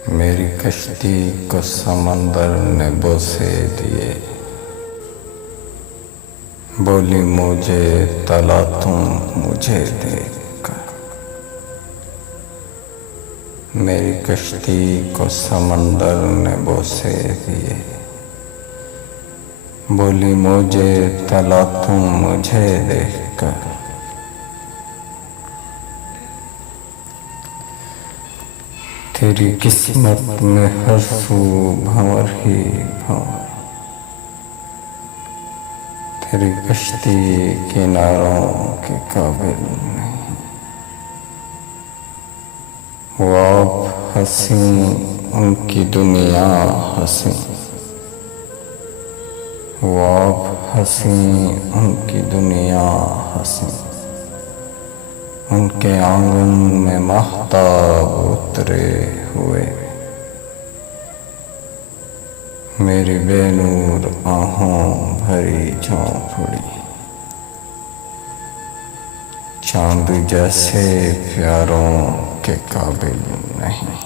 मेरी कश्ती को समंदर ने बोसे दिए, बोली मुझे तला तुम मुझे देखकर। मेरी कश्ती को समंदर ने बोसे दिए, बोली मुझे तला तुम मुझे देखकर। तेरी किस्मत में हर सू भंवर ही भंवर, तेरी कश्ती किनारों के काबिल नहीं। वो आप हंसी उनकी दुनिया हंसी, वो आप हंसी उनकी दुनिया हंसी। उनके आंगन में महताब उतरे हुए, मेरी बेनूर आहों भरी झोंपड़ी। चांद जैसे प्यारों के काबिल नहीं।